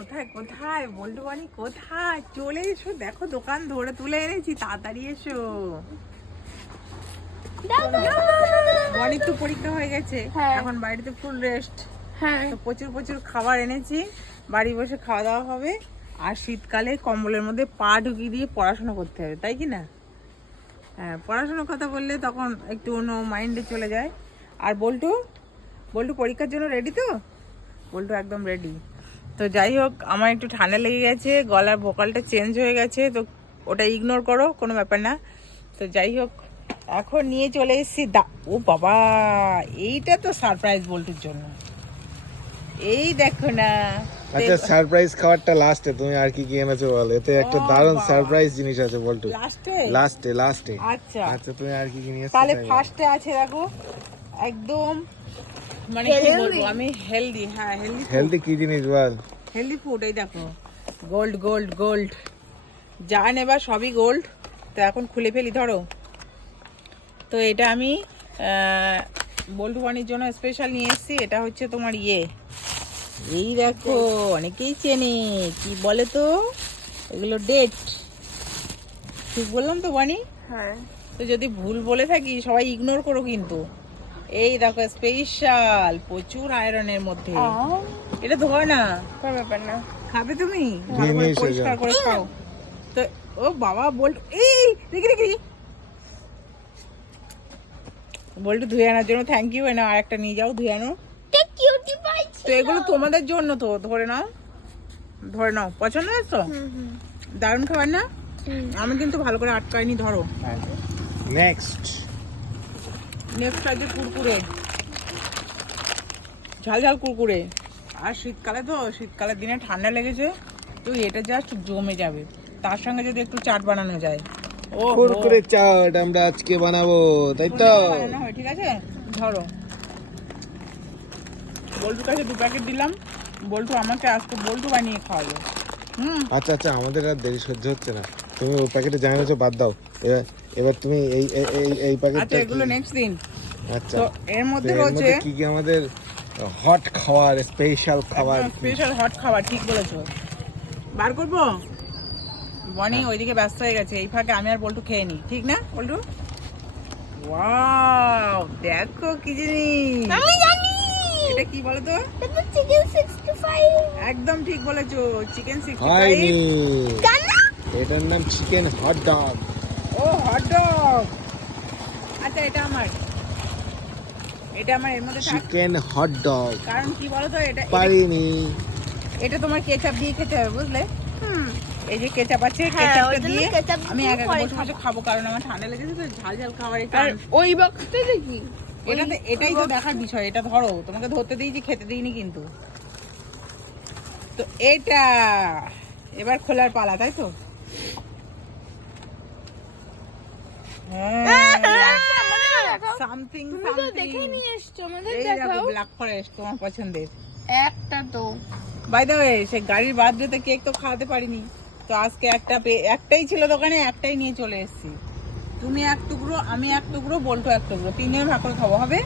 কোথায় কোথায়? বল্টু বানি কোথায়? চলে এসো দেখো দোকান ধরে তুলে এনেছি তাড়াতাড়ি এসো। বনির তো পরীক্ষা হয়ে গেছে। হ্যাঁ। এখন বাড়িতে ফুল রেস্ট হ্যাঁ। প্রচুর প্রচুর খাবার এনেছি। বাড়ি বসে খাওয়া দাওয়া হবে। আর শীতকালে কম্বলের মধ্যে পা ঢুকিয়ে দিয়ে পড়াশোনা করতে হবে তাই কি না? হ্যাঁ পড়াশোনার কথা বললে তখন একটু অন্য মাইন্ডে চলে যায়। আর বল্টু? বল্টু পরীক্ষার জন্য রেডি তো? বল্টু একদম রেডি তো যাই হোক আমার একটু ঠান্ডা লেগে গেছে গলার ভোকালটা চেঞ্জ হয়ে গেছে তো ওটা ইগনোর করো কোনো ব্যাপার না। তো যাই হোক এখন নিয়ে চলে এসেছি দা ও বাবা এইটা তো সারপ্রাইজ বল্টুর জন্য। এই দেখো না। আচ্ছা সারপ্রাইজ খাবারটা লাস্টে তুমি আর কি কি এনেছো বল? এতে একটা দারুণ সারপ্রাইজ জিনিস আছে বলটু। লাস্টে লাস্টে লাস্টে আচ্ছা। আচ্ছা তুমি আর কি কি নিয়ে এসছো? তাহলে ফার্স্টে আছে দেখো একদম মানে কি বলব আমি হেলদি হ্যাঁ হেলদি হেলদি কি জিনিস বল? হেলদি ফুড এই দেখো গোল্ড গোল্ড গোল্ড যা নেবা সবই গোল্ড তো এখন খুলে ফেলি ধরো। তো এটা আমি বল্টু বানির জন্য স্পেশাল নিয়ে এসেছি এটা হচ্ছে তোমার ইয়ে। এই দেখো অনেকেই চেনে কি বলে তো? এগুলো ডেট ঠিক বললাম তো বানি হ্যাঁ। তো যদি ভুল বলে থাকি সবাই ইগনোর করো কিন্তু। এই দেখো স্পেশাল প্রচুর আয়রনের মধ্যে। এটা ধোয়া না? কোনো ব্যাপার না। খাবে তুমি? এটা। পরিষ্কার করে খাও। তো ও বাবা বল এই দেখি দেখি। বলটু ধুয়ে আনার জন্য থ্যাংক ইউ এনা আর একটা নিয়ে যাও ধুয়ে আনো। তো এগুলো তোমাদের জন্য তো ধরে নাও। ধরে নাও পছন্দ হয়েছে তো? হুম হুম। দারুণ খাবার না? আমি কিন্তু ভালো করে আটকাইনি ধরো। নেক্সট নেক্সট আছে কুরকুরে। ঝাল ঝাল কুরকুরে। আর শীতকালে তো শীতকালের দিনে ঠান্ডা লেগেছে তো এটা জাস্ট জমে যাবে। তার সঙ্গে যদি একটু চাট বানানো যায়। ও কুরকুরে চাট আমরা আজকে বানাবো তাই তো? ঠিক আছে? ধরো। বল্টুর কাছে দু প্যাকেট দিলাম। বল্টু আমাকে আজকে বল্টু বানিয়ে খাওয়াবে হুম। আচ্ছা আচ্ছা আমাদের আর দেরি সহ্য হচ্ছে না। তুমি ওই প্যাকেটে জানিয়েছো বাদ দাও। এবার তুমি এই এই- এই এই আচ্ছা প্যাকেটটা এগুলো নেক্সট দিন। আচ্ছা। তো এর মধ্যে এর রয়েছে মধ্যে কি কি আমাদের হট খাবার স্পেশাল খাবার স্পেশাল হট খাবার ঠিক বলেছ। বার করব? বনি ওইদিকে ব্যস্ত হয়ে গেছে। এই ফাঁকে আমি আর বল্টু খেয়ে নি ঠিক না বল্টু? ওয়াও দেখো কি জিনিস। আমি জানি। এটা কি বলো তো চিকেন 65 একদম ঠিক বলেছ চিকেন সিক্সটি হয়নি ফাইভ জানা? এটার নাম চিকেন হট ডগ ও হট আচ্ছা এটা আমার। এটা আমার এর মধ্যে থাক। চিকেন হট কারণ কি বলো তো এটা এটা- পারিনি। এটা তোমার কেচাপ দিয়ে খেতে হবে বুঝলে? এই যে কেচাপ আছে হ্যাঁ, কেচাপটা দিয়ে আমি দিয়ে এক এক বসে বসে খাব কারণ আমার ঠান্ডা লেগেছে তো ঝাল ঝাল খাবার ওই বক্সটা দেখি এটাতে এটাই তো দেখার বিষয় এটা ধরো তোমাকে ধরতে দিয়েছি খেতে দিইনি কিন্তু। তো এটা এবার খোলার পালা তাই তো? সামথিং তুমি তো দেখে সামথিং নিয়ে এসছো আমাদের দেখাও। ব্ল্যাক ফরেস্ট তোমার পছন্দের। একটা তো। বাই দ্য ওয়ে সে গাড়ির বার্থডেতে কেক তো খাওয়াতে পারিনি। তো আজকে একটা একটাই ছিল দোকানে একটাই নিয়ে চলে এসেছি। তুমি এক টুকরো আমি এক টুকরো বল্টু এক টুকরো। তিনজন ভাগ করে খাব হবে?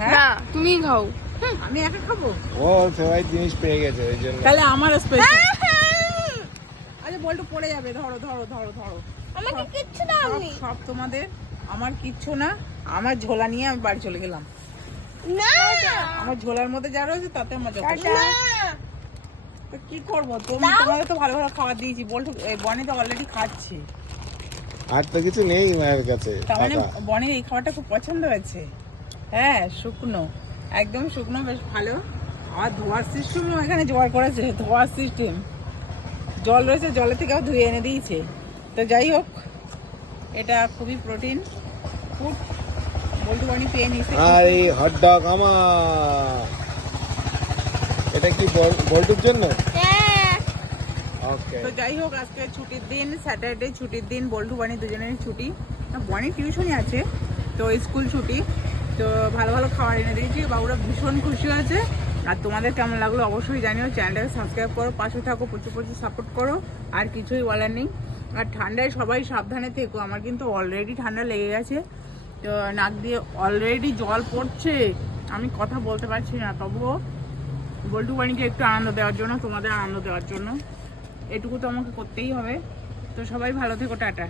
হ্যাঁ? তুমি খাও। আমি একা খাব? ও জিনিস পেয়ে গেছে ওই জন্য। তাহলে আমার স্পেশাল আরে বল্টু পড়ে যাবে ধরো ধরো ধরো ধরো। আমাকে কিচ্ছু দাওনি সব তোমাদের আমার কিচ্ছু না। আমার ঝোলা নিয়ে আমি বাড়ি চলে গেলাম। না। আমার ঝোলার মধ্যে যা রয়েছে তাতে আমার যথেষ্ট না। তো কি করব? তুমি তোমাদের তো ভালো ভালো খাবার দিয়েছি। এই বনি তো অলরেডি খাচ্ছে। আর তো কিছু নেই মায়ের কাছে তার মানে। বনির এই খাবারটা খুব পছন্দ হয়েছে? হ্যাঁ শুকনো। একদম শুকনো বেশ ভালো। আর ধোয়ার সিস্টেমও এখানে জোগাড় করেছে ধোয়ার সিস্টেম জল রয়েছে জলের থেকেও ধুয়ে এনে দিয়েছে। তো যাই হোক এটা খুবই প্রোটিন ফুড বল্টু বনি পেয়ে নিয়েছে। আর এই হট ডগ আমার। এটা কি বল- বল্টুর জন্য? হ্যাঁ। তো যাই হোক আজকে ছুটির দিন স্যাটারডে ছুটির দিন বল্টু বানি দুজনেরই ছুটি। বনি টিউশনই আছে তো স্কুল ছুটি। তো ভালো ভালো খাবার এনে দিয়েছি বাবুরা ভীষণ খুশি হয়েছে। আর তোমাদের কেমন লাগল অবশ্যই জানিও চ্যানেলটাকে সাবস্ক্রাইব করো পাশে থাকো প্রচুর প্রচুর সাপোর্ট করো আর কিছুই বলার নেই। আর ঠান্ডায় সবাই সাবধানে থেকো, আমার কিন্তু অলরেডি ঠান্ডা লেগে গেছে। তো নাক দিয়ে অলরেডি জল পড়ছে, আমি কথা বলতে পারছি না, তবুও বল্টু বাণীকে একটু আনন্দ দেওয়ার জন্য, তোমাদের আনন্দ দেওয়ার জন্য। এটুকু তো আমাকে করতেই হবে। তো সবাই ভালো থেকো, টাটা।